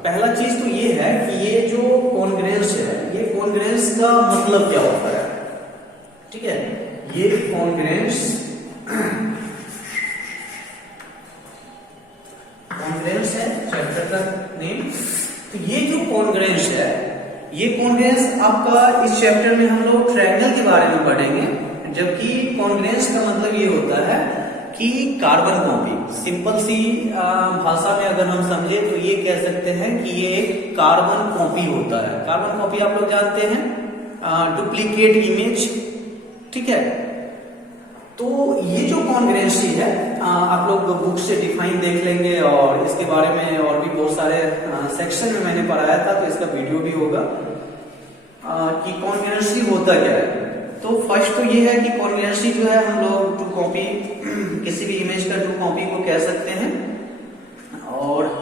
पहला चीज तो ये है कि ये जो कॉन्ग्रेंस है, ये कॉन्ग्रेंस का मतलब क्या होता है। ठीक है, ये कॉन्ग्रेंस है चैप्टर का नेम। तो ये जो कॉन्ग्रेंस है, ये कॉन्ग्रेंस आपका इस चैप्टर में हम लोग ट्रायंगल के बारे में पढ़ेंगे, जबकि कॉन्ग्रेंस का मतलब ये होता है कि कार्बन कॉपी। सिंपल सी भाषा में अगर हम समझे तो ये कह सकते हैं कि ये एक कार्बन कॉपी होता है। कार्बन कॉपी आप लोग जानते हैं, डुप्लीकेट इमेज। ठीक है, तो ये जो कॉन्ग्रेंसी है आप लोग बुक से डिफाइन देख लेंगे और इसके बारे में और भी बहुत सारे सेक्शन में मैंने पढ़ाया था, तो इसका वीडियो भी होगा कि कॉन्ग्रेंसी होता क्या है। तो फर्स्ट तो ये है कि कॉन्ग्रेंसी जो है हम लोग टू कॉपी, किसी भी इमेज का टू कॉपी को कह सकते हैं। और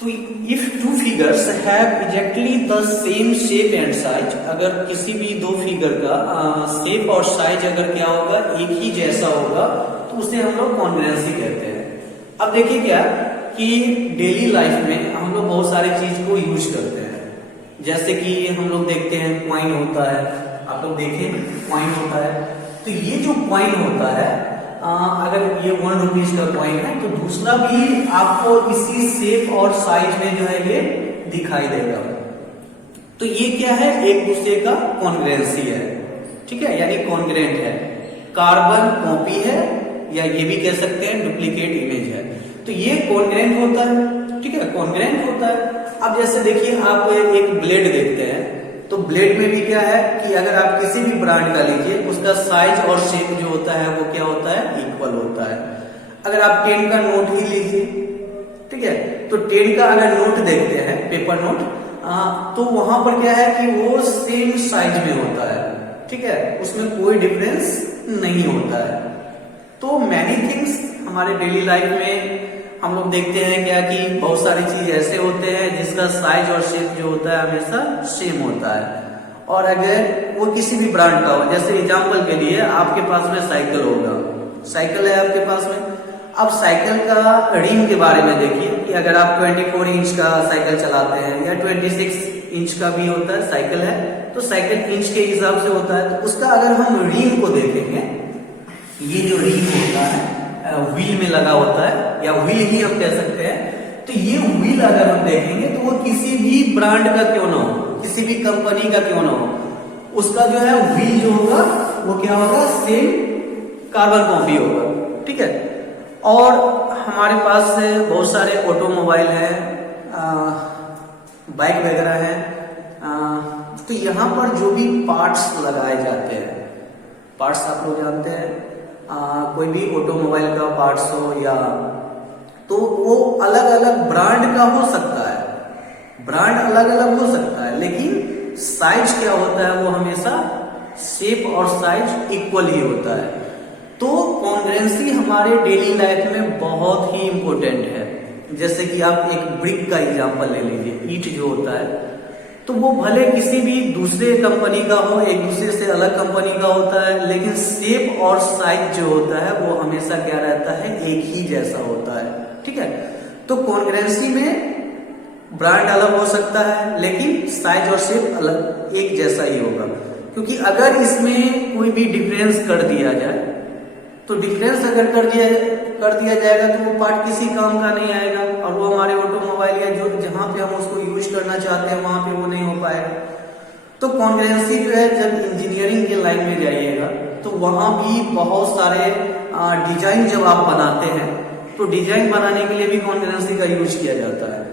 तो if two figures have exactly the same shape and size, अगर किसी भी दो फिगर का शेप और साइज अगर क्या होगा, एक ही जैसा होगा, तो उसे हम लोग कॉन्ग्रेंसी कहते हैं। अब देखिए क्या कि डेली लाइफ में हम लोग बहुत सारी चीज को यूज करते हैं, जैसे कि हम लोग देखते हैं कॉइन होता है, आप लोग देखें कॉइन होता है। तो ये जो कॉइन होता है, अगर ये 1 रुपीज का कॉइन है तो दूसरा भी आपको इसी शेप और साइज में जो है ये दिखाई देगा। तो ये क्या है, एक दूसरे का कॉन्ग्रेंसी है। ठीक है, यानी कॉन्ग्रेंट है, कार्बन कॉपी है, या ये भी कह सकते हैं डुप्लीकेट इमेज है। तो ये कॉन्ग्रेंट होता है। ठीक है, कॉन्ग्रेंट होता है। अब जैसे देखिए आप एक ब्लेड देखते हैं, तो ब्लेड में भी क्या है कि अगर आप किसी भी ब्रांड का लीजिए, उसका साइज और शेप जो होता है वो क्या होता है, इक्वल होता है। अगर आप 10 का नोट ही लीजिए, ठीक है, तो 10 का अगर नोट देखते हैं, पेपर नोट, तो वहां पर क्या है कि वो सेम साइज में होता है। ठीक है, उसमें कोई डिफरेंस नहीं होता है। तो मैनी थिंग्स हमारे डेली लाइफ में हम लोग देखते हैं क्या कि बहुत सारी चीज ऐसे होते हैं जिसका साइज और शेप जो होता है हमेशा सेम होता है। और अगर वो किसी भी ब्रांड का हो, जैसे एग्जांपल के लिए आपके पास में साइकिल होगा, साइकिल है आपके पास में। अब साइकिल का रिम के बारे में देखिए कि अगर आप 24 इंच का साइकिल चलाते हैं या 26 इंच का भी होता है साइकिल है, तो साइकिल इंच के हिसाब से होता है। तो उसका अगर हम रिम को देखेंगे, ये जो रिम होता है व्हील में लगा होता है, या व्हील ही हम कह सकते हैं, तो ये व्हील अगर हम देखेंगे तो वो किसी भी ब्रांड का क्यों ना हो, किसी भी कंपनी का क्यों ना हो, उसका जो है व्हील जो होगा वो क्या होगा, सेम कार्बन कॉपी होगा। ठीक है, और हमारे पास बहुत सारे ऑटोमोबाइल हैं, बाइक वगैरह हैं, तो यहाँ पर जो भी पार्ट्स लगाए जाते हैं, पार्ट्स आप लोग जानते हैं, कोई भी ऑटोमोबाइल का पार्ट्स हो या, तो वो अलग अलग ब्रांड का हो सकता है, ब्रांड अलग अलग हो सकता है, लेकिन साइज क्या होता है वो हमेशा शेप और साइज इक्वल ही होता है। तो कॉन्ग्रेंसी हमारे डेली लाइफ में बहुत ही इंपॉर्टेंट है। जैसे कि आप एक ब्रिक का एग्जांपल ले लीजिए, ईंट जो होता है, तो वो भले किसी भी दूसरे कंपनी का हो, एक दूसरे से अलग कंपनी का होता है, लेकिन शेप और साइज जो होता है वो हमेशा क्या रहता है, एक ही जैसा होता है। ठीक है, तो कॉन्ग्रेंसी में ब्रांड अलग हो सकता है लेकिन साइज और शेप अलग एक जैसा ही होगा। क्योंकि अगर इसमें कोई भी डिफरेंस कर दिया जाए, तो डिफरेंस अगर कर दिया जाएगा तो वो पार्ट किसी काम का नहीं आएगा, और वो हमारे ऑटोमोबाइल या जो जहां पे हम उसको यूज करना चाहते हैं वहां पे वो नहीं हो पाएगा। तो कॉन्ग्रेंसी जो है, जब इंजीनियरिंग के लाइन में जाइएगा तो वहां भी बहुत सारे डिजाइन जब आप बनाते हैं, तो डिजाइन बनाने के लिए भी कॉन्ग्रेंसी का यूज किया जाता है।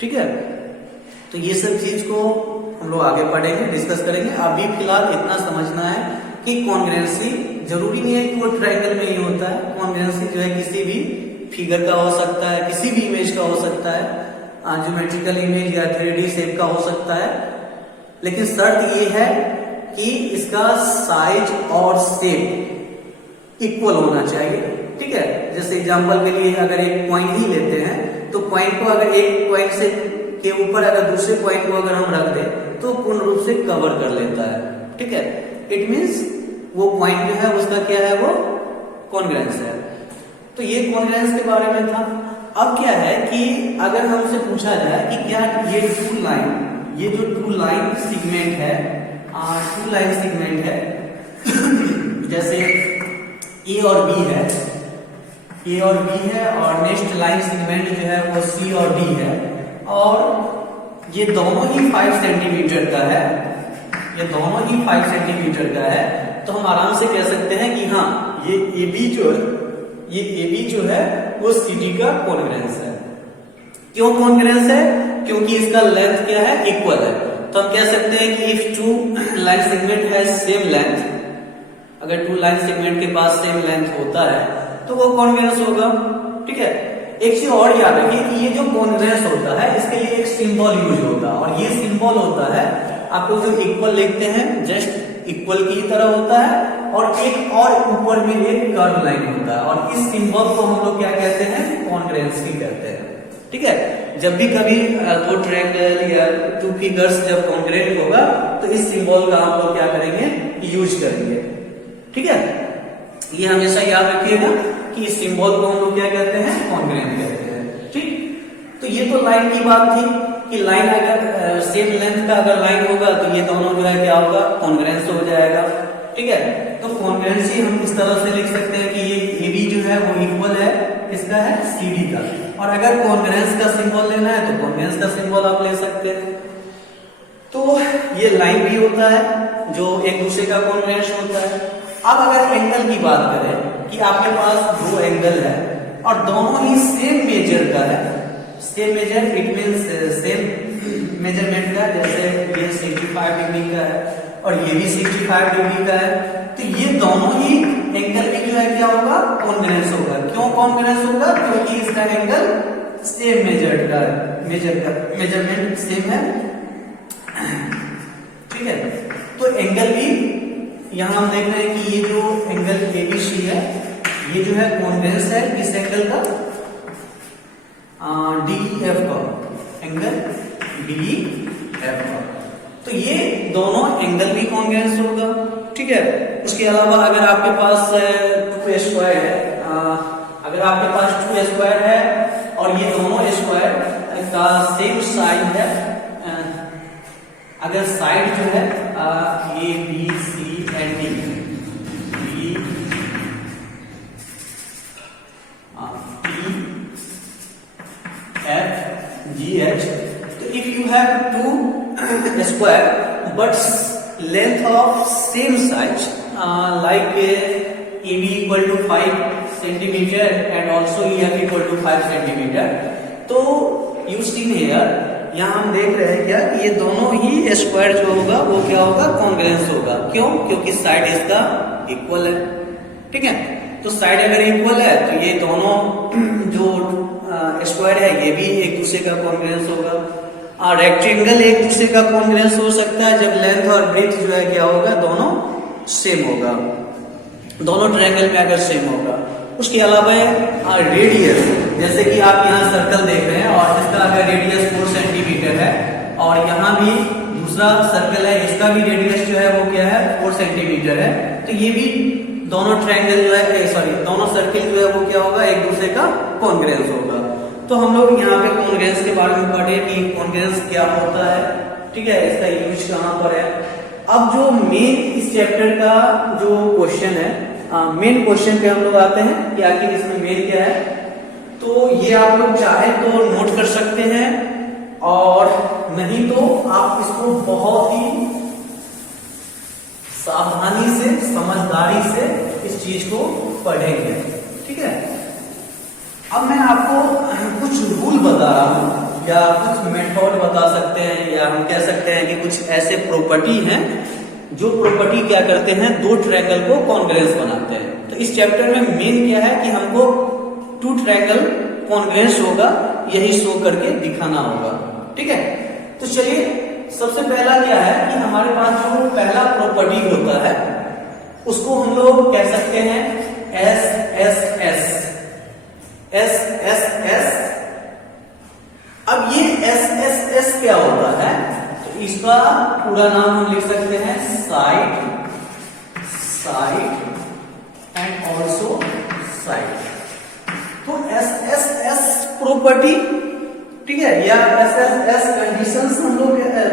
ठीक है, तो ये सब चीज को हम लोग आगे पढ़ेंगे, डिस्कस करेंगे। अभी फिलहाल इतना समझना है कि कॉन्ग्रेंसी जरूरी नहीं है कि वो ट्रायंगल में ही होता है। कॉन्ग्रेंसी जो है किसी भी फिगर का हो सकता है, किसी भी इमेज का हो सकता है, ज्योमेट्रिकल इमेज या 3D शेप का हो सकता है, लेकिन शर्त ये है कि इसका साइज और शेप इक्वल होना चाहिए। ठीक है, जैसे एग्जांपल के लिए अगर एक कॉइन ही लेते हैं, तो कॉइन को अगर एक कॉइन से के ऊपर अगर दूसरे कॉइन को अगर हम रख दें तो पूर्ण रूप से कवर कर लेता है। ठीक है, इट मीन्स वो कॉइन जो है उसका क्या है, वो कॉन्ग्रेंस है। तो ये कॉन्ग्रेंस के बारे में था। अब क्या है कि अगर हमसे पूछा जाए कि क्या ये टू लाइन, ये जो टू लाइन सेगमेंट है, टू लाइन सेगमेंट है जैसे ए और बी है, ए और बी है, और नेक्स्ट लाइन सेगमेंट जो है वो सी और डी है, और ये दोनों ही 5 सेंटीमीटर का है, ये दोनों ही 5 सेंटीमीटर का है, तो हम आराम से कह सकते हैं कि हाँ ये AB जो है, ये AB जो है वो CD का कॉन्ग्रेंस है। क्यों कॉन्ग्रेंस है? क्योंकि इसका लेंथ क्या है, इक्वल है। तो हम कह सकते हैं कि if two line segment has same length, अगर टू लाइन सेगमेंट के पास सेम लेंथ होता है तो वो कॉन्ग्रेंस होगा। ठीक है, एक चीज और याद रखिए कि ये जो कॉन्ग्रेंस होता है इसके लिए एक सिंबल यूज होता है, और ये सिंबल होता है आपको जो इक्वल लिखते हैं जस्ट इक्वल की तरह होता है, और एक और ऊपर में एक कर्व लाइन होता है, और इस सिंबल को हम लोग क्या कहते हैं, कॉन्ग्रेंसी कहते हैं। ठीक है, जब भी कभी दो ट्रायंगल या टू फिगर्स जब कॉन्ग्रेंट होगा तो इस सिंबल का हम लोग क्या करेंगे, यूज करेंगे। ठीक है, ये हमेशा याद रखिएगा कि इस सिंबल को हम लोग क्या कहते हैं, कॉन्ग्रेंट कहते हैं। ठीक, तो ये तो लाइन की बात थी कि लाइन अगर सेम लेंथ का अगर लाइन होगा तो ये दोनों जो है क्या होगा, कॉन्ग्रेंस हो जाएगा। ठीक है, तो कॉन्ग्रेंसी हम इस तरह से लिख सकते हैं कि ये AB जो है वो इक्वल है इसका है CD का, और अगर कॉन्ग्रेंस का सिंबल लेना है तो कॉन्ग्रेंस का सिंबल आप ले सकते हैं। तो ये लाइन भी होता है जो एक दूसरे का कॉन्ग्रेंस होता है। अब अगर एंगल की बात करें कि आपके पास दो एंगल है और दोनों ही सेम मेजर का है, same measure it means same measurement का, जैसे ये 65 डिग्री का है और ये भी 65 डिग्री का है, तो ये दोनों ही एंगल भी जो है क्या होगा, कॉन्ग्रेंस होगा। क्यों कॉन्ग्रेंस होगा? क्योंकि इसका एंगल सेम मेजरमेंट सेम है। ठीक है, तो एंगल भी यहां हम देख रहे हैं कि ये जो एंगल ABC है ये जो है कॉन्ग्रेंस है इस एंगल का, DEF का, एंगल DEF का, तो ये दोनों एंगल भी कॉन्ग्रेंस होगा। ठीक है, उसके अलावा अगर आपके पास 2 स्क्वायर है, अगर आपके पास 2 स्क्वायर है और ये दोनों स्क्वायर का सेम साइड है, अगर साइड जो है A B C and D, B F G H, तो if you have 2 square but length of same size, like AB equal to 5 centimeter and also EF equal to 5 centimeter, तो you see here, यहाँ हम देख रहे हैं क्या कि ये दोनों ही स्क्वायर जो होगा वो क्या होगा, कॉन्ग्रेंस होगा। क्यों? क्योंकि साइड इसका इक्वल है। ठीक है, तो साइड अगर इक्वल है तो ये दोनों जो स्क्वायर है ये भी एक दूसरे का कॉन्ग्रेंस होगा। रेक्टेंगल एक दूसरे का कॉन्ग्रेंस हो सकता है जब लेंथ और ब्रेथ जो है क्या होगा, दोनों सेम होगा, दोनों ट्रायंगल में अगर सेम होगा। उसके अलावा रेडियस, जैसे कि आप यहाँ सर्कल देख रहे हैं और इसका अगर रेडियस 4 सेंटीमीटर है और यहाँ भी दूसरा सर्कल है, इसका भी रेडियस जो है वो क्या है, 4 सेंटीमीटर है, तो ये भी दोनों ट्रायंगल जो है, सॉरी दोनों सर्किल जो है वो क्या होगा, एक दूसरे का कॉन्ग्रेंस होगा। तो हम लोग यहाँ पे कॉन्ग्रेंस के बारे में पढ़े कि कॉन्ग्रेंस क्या होता है। ठीक है, इसका यूज कहाँ पर है। अब जो मेन इस चैप्टर का जो क्वेश्चन है, मेन क्वेश्चन पे हम लोग आते हैं कि आखिर इसमें मेन क्या है। तो ये आप लोग चाहे तो नोट कर सकते हैं और नहीं तो आप इसको बहुत ही सावधानी से, समझदारी से इस चीज को पढ़ेंगे। ठीक है, अब मैं आपको कुछ रूल बता रहा हूं या कुछ मेथड बता सकते हैं, या हम कह सकते हैं कि कुछ ऐसे प्रॉपर्टी हैं जो प्रॉपर्टी क्या करते हैं, दो ट्रायंगल को कॉन्ग्रेंस बनाते हैं। तो इस चैप्टर में मेन क्या है कि हमको 2 ट्रायंगल कॉन्ग्रेंस होगा यही शो करके दिखाना होगा। ठीक है, तो चलिए सबसे पहला क्या है कि हमारे पास जो पहला प्रॉपर्टी होता है उसको हम लोग कह सकते हैं SSS। SSS, अब ये SSS क्या होता है, तो इसका पूरा नाम हम लिख सकते हैं side and also side. Property, ठीक है, या एस कंडीशंस हम लोग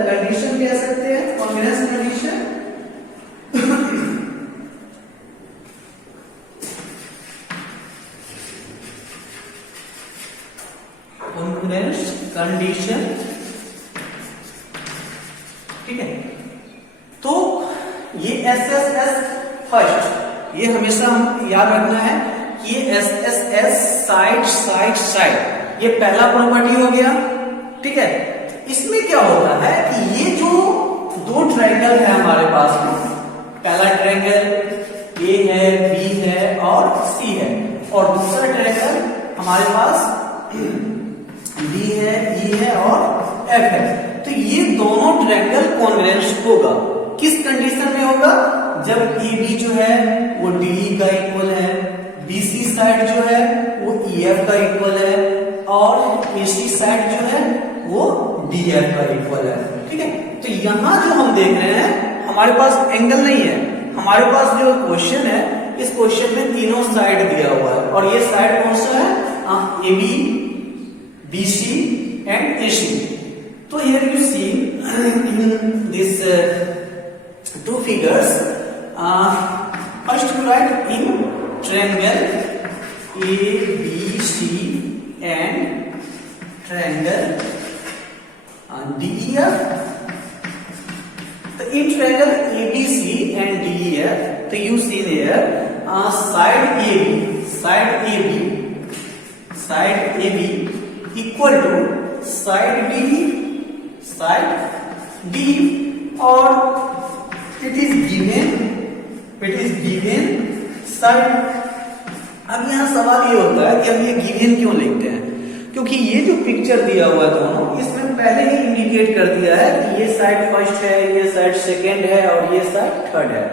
कंडीशन कह सकते हैं, कॉन्ग्रुएंस कंडीशन। कॉन्ग्रुएंस कंडीशन, ठीक है। तो ये एस फर्स्ट, ये हमेशा हम याद रखना है कि ये एस साइड साइड साइड, ये पहला प्रॉपर्टी हो गया, ठीक है। इसमें क्या होता है कि ये जो दो ट्रायंगल है हमारे पास में, पहला ट्रायंगल ए है, बी है और सी है, और दूसरा ट्रायंगल हमारे पास डी है, ई है और एफ है। तो ये दोनों ट्रायंगल कॉन्ग्रुएंस होगा। किस कंडीशन में होगा? जब ए बी जो है वो डी का इक्वल है, बीसी साइड जो है वो ईएफ का इक्वल है, और एसी साइड जो है वो डीएफ का इक्वल है, ठीक है। तो यहां जो हम देख रहे हैं हमारे पास एंगल नहीं है, हमारे पास जो क्वेश्चन है, इस क्वेश्चन में तीनों साइड दिया हुआ है, और ये साइड कौन सा है? A B, B C and A C. तो here you see in this two figures, first you write in triangle ABC and triangle DEF. So in triangle ABC and DEF, so you see there side AB equal to side D, और it is given side। अब यहाँ सवाल ये होता है कि हम ये गिवन क्यों लिखते हैं? क्योंकि ये जो पिक्चर दिया हुआ है दोनों, इसमें पहले ही इंडिकेट कर दिया है कि ये साइड फर्स्ट है, ये साइड सेकेंड है और ये साइड थर्ड है,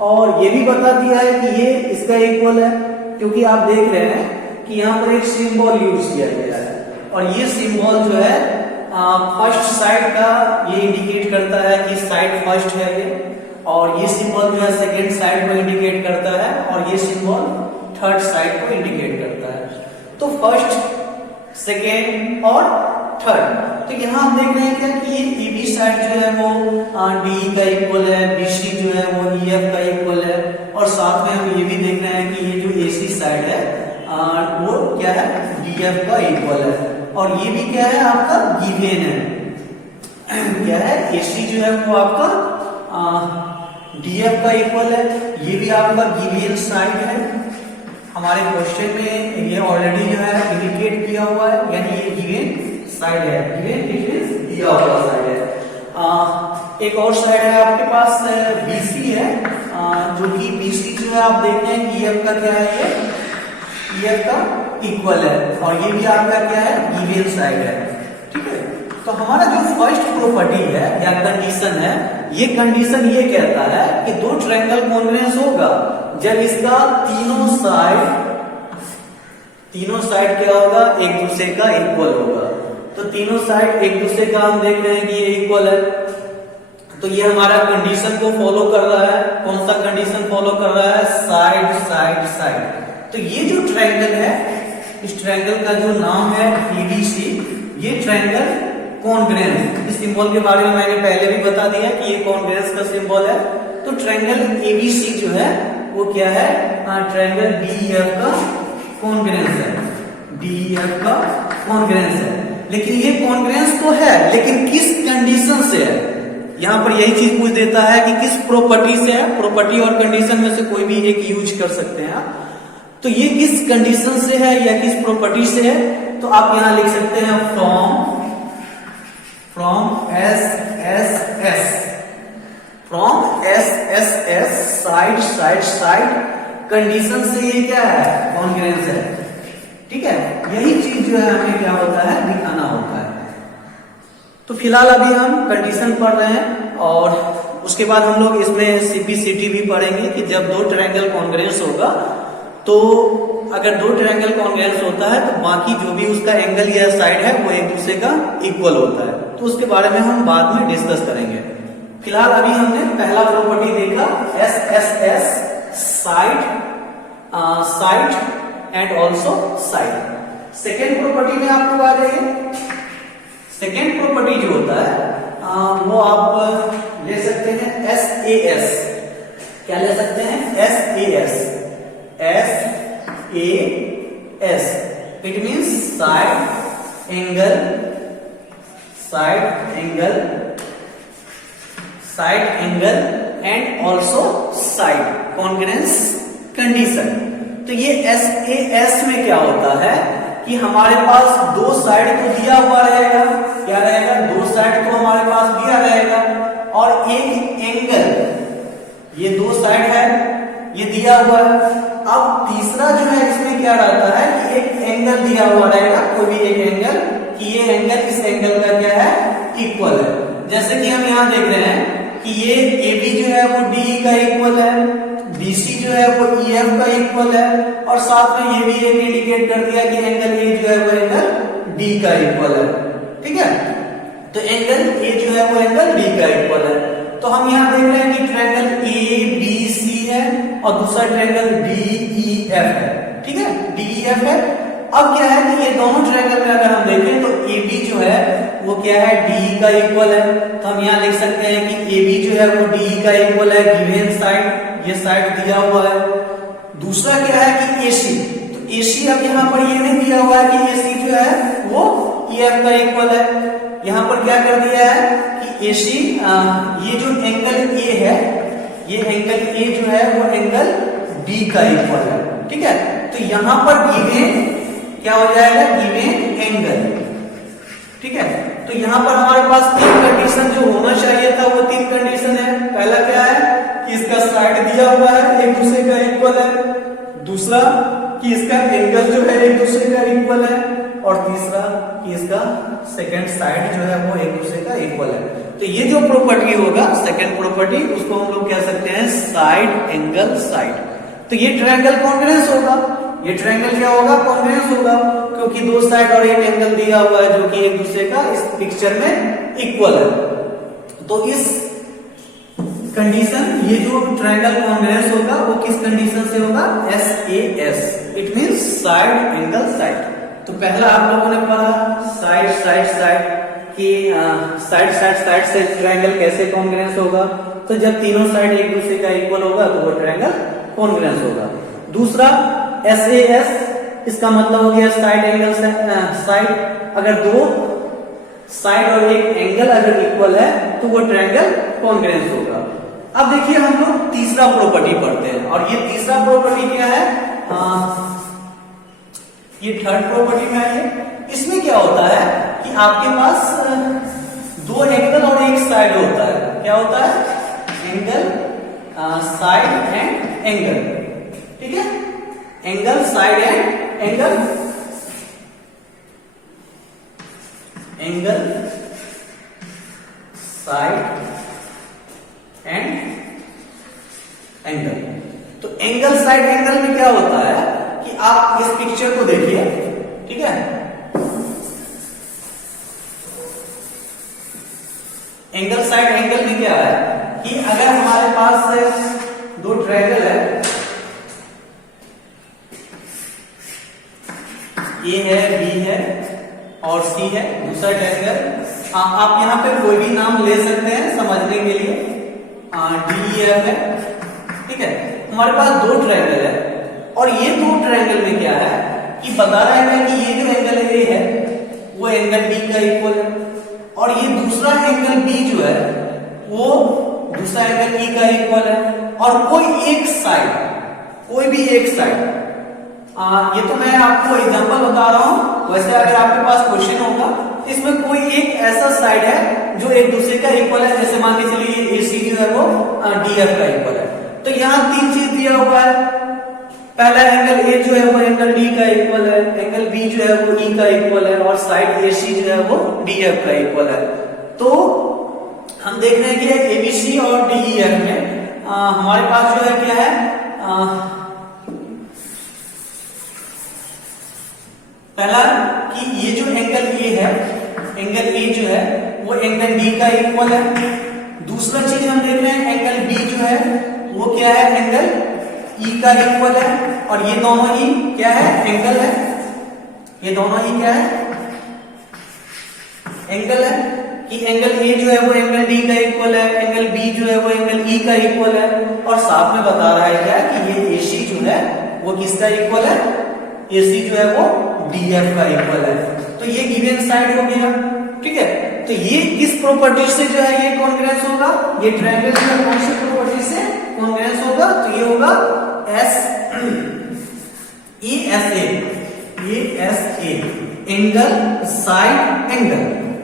और ये भी बता दिया है कि ये इसका इक्वल है, क्योंकि आप देख रहे हैं कि यहाँ पर एक सिंबल यूज किया गया है, और ये सिंबल जो है फर्स्ट साइड का ये इंडिकेट करता है कि साइड फर्स्ट है ये, और ये सिंबल जो है सेकेंड साइड को इंडिकेट करता है, और ये सिंबल थर्ड साइड को इंडिकेट करता है। तो फर्स्ट, सेकेंड और थर्ड। तो यहाँ हम देख रहे हैं क्या कि ये ईबी साइड जो है वो डी का इक्वल है, बीसी जो है वो ईएफ का इक्वल है, और साथ में हम ये भी देख रहे हैं कि ये जो एसी साइड है वो क्या है? डीएफ का इक्वल है, और ये भी क्या है? आपका गिवन है। क्या है? एसी जो है वो आपका डीएफ का इक्वल है, ये भी आपका गिवन साइड है। हमारे क्वेश्चन में ये ऑलरेडी जो है इंडिकेट किया हुआ है, यानी ये गिवन साइड है, गिवन इट इज दिया हुआ साइड है। एक और साइड है आपके पास बीसी है, जो कि बीसी जो है आप देखते हैं ईएफ का क्या है? ये ईएफ का इक्वल है, और ये भी आपका क्या है? गिवन साइड है, ठीक है। तो हमारा जो फर्स्ट प्रॉपर्टी है या कंडीशन है, ये कंडीशन ये कहता है कि दो ट्रायंगल कॉन्ग्रुएंस होगा जब इसका तीनों साइड क्या होगा? एक दूसरे का इक्वल होगा। तो तीनों साइड एक दूसरे का हम देख रहे हैं कि ये इक्वल है, तो ये हमारा कंडीशन को फॉलो कर रहा है। कौन सा कंडीशन फॉलो कर रहा है? Side side side. तो ये जो ट्रायंगल है, इस ट्रायंगल का जो नाम है ABC, ये ट्रायंगल कॉन्ग्रुएंस, इस सिंबल के बारे में मैंने पहले भी बता दिया कि ये कॉन्ग्रुएंस का सिंबल है। तो ट्रायंगल ABC जो है वो क्या है? ट्रायंगल DEF का कॉन्ग्रुएंस है, DEF का कॉन्ग्रुएंस है। लेकिन ये कॉन्ग्रुएंस तो है, लेकिन किस कंडीशन से है? यहां पर यही चीज पूछ देता है कि किस प्रॉपर्टी से है। प्रॉपर्टी और कंडीशन में से कोई भी एक यूज कर सकते हैं आप। तो ये किस कंडीशन से है या किस प्रॉपर्टी से है? तो आप यहां लिख सकते हैं फ्रॉम एस साइड कंडीशन से ये क्या है? कॉन्ग्रुएंस है, ठीक है। यही चीज जो है हमें क्या होता है? दिखाना होता है। तो फिलहाल अभी हम कंडीशन पढ़ रहे हैं, और उसके बाद हम लोग इसमें सीपीसीटी भी पढ़ेंगे कि जब दो ट्रायंगल कॉन्ग्रुएंस होगा, तो अगर दो ट्रायंगल कॉन्ग्रुएंस होता है तो बाकी जो भी उसका एंगल या साइड है वो एक दूसरे का इक्वल होता है। तो उसके बारे में हम बाद में डिस्कस करेंगे। फिलहाल अभी हमने पहला प्रॉपर्टी देखा, side and also side. Second property में आप लोग आ जाइए। सेकेंड प्रॉपर्टी जो होता है वो आप ले सकते हैं SAS। क्या ले सकते हैं? SAS। SAS it means side angle, side angle and also side congruence condition. तो ये SAS में क्या होता है कि हमारे पास दो साइड तो दिया हुआ रहेगा, क्या रहेगा? दो साइड तो हमारे पास दिया रहेगा और एक एंगल, ये दो साइड है, ये दिया हुआ है। अब तीसरा जो है इसमें क्या रहता है कि एक एंगल दिया हुआ रहेगा, कोई भी एक एंगल, कि ये एंगल इस एंगल का क्या है? इक्वल है। जैसे कि हम यहाँ देख रहे हैं कि ये AB जो है वो DE का इक्वल है, BC जो है वो EF का इक्वल है और साथ में ये भी एक इंडिकेट कर दिया कि एंगल A जो है वो एंगल D का इक्वल है। ठीक है, तो एंगल A जो है वो एंगल D का इक्वल है। तो हम यहाँ देख रहे हैं कि ट्रायंगल ABC है और दूसरा ट्रायंगल DEF है। ठीक है, DEF है। अब क्या है कि ये दोनों ट्रायंगल में अगर हम देखें तो AB जो है वो क्या है? DE का इक्वल है। तो हम यहाँ लिख सकते हैं कि AB जो है वो DE का इक्वल है गिवन साइड, ये साइड दिया हुआ है। दूसरा क्या है कि AC, तो AC अब यहाँ पर ये नहीं दिया हुआ है कि AC जो है वो EF का इक्वल है। यहाँ पर क्या कर दिया है कि AC ये जो एंगल A है, ये एंगल A जो है वो एंगल D का इक्वल है। ठीक है, तो यहाँ पर गिवन क्या हो जाएगा? Given angle. ठीक है, तो यहाँ पर हमारे पास तीन कंडीशन जो होना चाहिए था वो तीन कंडीशन है। पहला क्या है कि इसका साइड दिया हुआ है एक दूसरे का इक्वल है, दूसरा कि इसका एंगल जो है एक दूसरे का इक्वल है और तीसरा कि इसका सेकंड साइड जो है वो एक दूसरे का इक्वल है। तो ये जो प्रॉपर्टी होगा सेकंड प्रॉपर्टी, उसको हम लोग कह सकते हैं साइड एंगल साइड। तो ये ट्रायंगल कॉन्ग्रुएंस होगा, ये ट्रायंगल क्या होगा? कॉन्ग्रुएंस होगा, क्योंकि दो साइड और एक एंगल दिया हुआ है जो कि एक दूसरे का इस पिक्चर में इक्वल है। तो इस कंडीशन, ये जो ट्रायंगल कॉन्ग्रुएंस होगा वो किस कंडीशन से होगा? SAS it means side angle side. तो पहला आप लोगों ने पढ़ा साइड साइड साइड कि साइड साइड साइड से ट्रायंगल कैसे कॉन्ग्रुएंस होगा। तो जब तीनों साइड एक दूसरे का इक्वल होगा तो वो ट्रायंगल कॉन्ग्रुएंस होगा। दूसरा SAS, इसका मतलब हो गया साइड एंगल साइड। अगर दो साइड और एक एंगल अगर इक्वल है तो वो ट्रायंगल कॉन्ग्रुएंस होगा। अब देखिए हम लोग तीसरा प्रॉपर्टी पढ़ते हैं और ये तीसरा प्रॉपर्टी क्या है? ये थर्ड प्रॉपर्टी में है। इसमें क्या होता है कि आपके पास दो एंगल और एक साइड होता है। क्या होता है? Angle, side and angle. ठीक है, angle, side and angle, angle, side and angle. तो एंगल, साइड, एंगल में क्या होता है कि आप इस पिक्चर को देखिए। ठीक है, एंगल, साइड, एंगल में क्या है कि अगर हमारे पास दो ट्रायंगल है, A है, B है और C है, दूसरा ट्रायंगल आप यहां पे कोई भी नाम ले सकते हैं समझने के लिए, DEF है। ठीक है, हमारे पास दो ट्रायंगल है और ये दो ट्रायंगल में क्या है कि बता रहा है कि ये जो एंगल A है वो एंगल B का इक्वल है और ये दूसरा एंगल B जो है वो दूसरा एंगल E का इक्वल है और कोई एक साइड, कोई भी एक साइड, ये तो मैं आपको एग्जांपल बता रहा हूं। वैसे अगर आपके पास क्वेश्चन होगा इसमें कोई एक ऐसा साइड है जो एक दूसरे का इक्वल है, जैसे मान के चलिए AC जो है वो DF का इक्वल है। तो यहाँ तीन चीज दिया हुआ है। पहला एंगल A जो है वो एंगल D का इक्वल है, एंगल B जो है वो E का इक्वल है और साइड AC जो है वो DF का इक्वल है। तो हम देख रहे हैं कि ABC और DEF में हमारे पास जो है क्या है, पहला कि ये जो एंगल A है, एंगल A जो है वो एंगल D का इक्वल है। दूसरा चीज हम देख रहे हैं एंगल B जो है वो क्या है, एंगल E का इक्वल है और ये दोनों ही क्या है, एंगल है। ये दोनों ही क्या है, एंगल है, कि एंगल ए जो है वो एंगल डी का इक्वल है, एंगल बी जो है वो एंगल ई का इक्वल है, और साथ में बता रहा है क्या कि ये एसी जो है वो किसका इक्वल है, एसी जो है वो डीएफ का इक्वल है। तो ये गिवन साइड हो गया, ठीक है। तो ये किस प्रॉपर्टी से जो है ये कॉन्ग्रुएंस होगा, ये ट्रायंगल जो है कौन सी प्रॉपर्टी से कॉन्ग्रुएंस होगा, तो ये होगा S A S A angle side angle.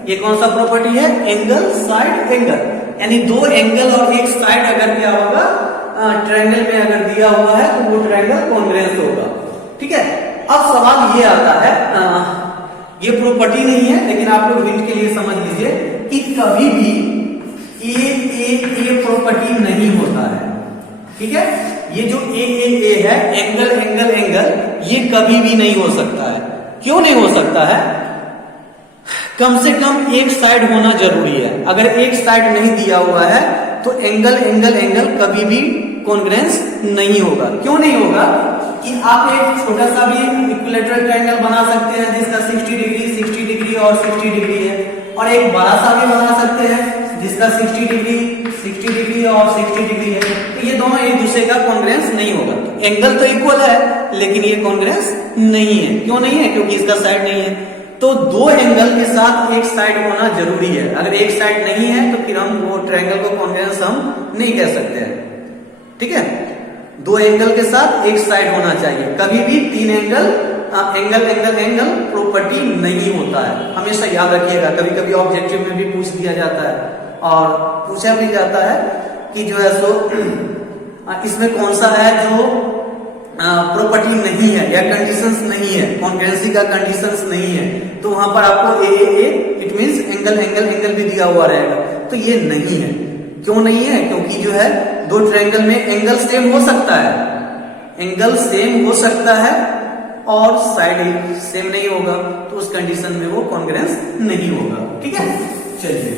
ये कौन सा प्रॉपर्टी है, एंगल साइड एंगल, यानी दो एंगल और एक साइड अगर क्या होगा ट्रायंगल में अगर दिया हुआ है तो वो ट्रायंगल कॉन्ग्रुएंस होगा, ठीक है। अब सवाल ये आता है, ये प्रॉपर्टी नहीं है लेकिन आप लोग हिंट के लिए समझ लीजिए कि कभी भी ए प्रॉपर्टी नहीं होता है, ठीक है। ये जो ए है, एंगल एंगल एंगल, ये कभी भी नहीं हो सकता है। क्यों नहीं हो सकता है, कम से कम एक साइड होना जरूरी है। अगर एक साइड नहीं दिया हुआ है तो एंगल एंगल एंगल कभी भी कॉन्ग्रुएंस नहीं होगा। क्यों नहीं होगा, कि आप एक छोटा सा भी इक्विलैटरल ट्रायंगल बना सकते हैं जिसका 60 डिग्री और 60 डिग्री है, और एक बड़ा सा भी बना सकते हैं जिसका 60 डिग्री और 60 डिग्री है। तो ये दोनों एक दूसरे का कॉन्ग्रुएंस नहीं होगा। एंगल तो इक्वल है लेकिन ये कॉन्ग्रुएंस नहीं है। क्यों नहीं है, क्योंकि इसका साइड नहीं है। तो दो एंगल के साथ एक साइड होना जरूरी है। अगर एक साइड नहीं है तो फिर हम वो ट्रायंगल को कॉन्ग्रुएंस हम नहीं कह सकते हैं, ठीक है। दो एंगल के साथ एक साइड होना चाहिए, कभी भी तीन एंगल एंगल प्रॉपर्टी नहीं होता है। हमेशा याद रखिएगा, कभी कभी ऑब्जेक्टिव में भी पूछ दिया जाता है और पूछा भी जाता है कि जो है सो इसमें कौन सा है जो प्रॉपर्टी नहीं है या कंडीशंस नहीं है, कॉन्ग्रुएंसी का कंडीशंस नहीं है, तो वहां पर आपको a it means angle angle angle भी दिया हुआ रहेगा। तो ये नहीं है। क्यों नहीं है, क्योंकि जो है दो ट्रायंगल में एंगल सेम हो सकता है, एंगल सेम हो सकता है और साइड सेम नहीं होगा, तो उस कंडीशन में वो कॉन्ग्रुएंस नहीं होगा, ठीक है। चलिए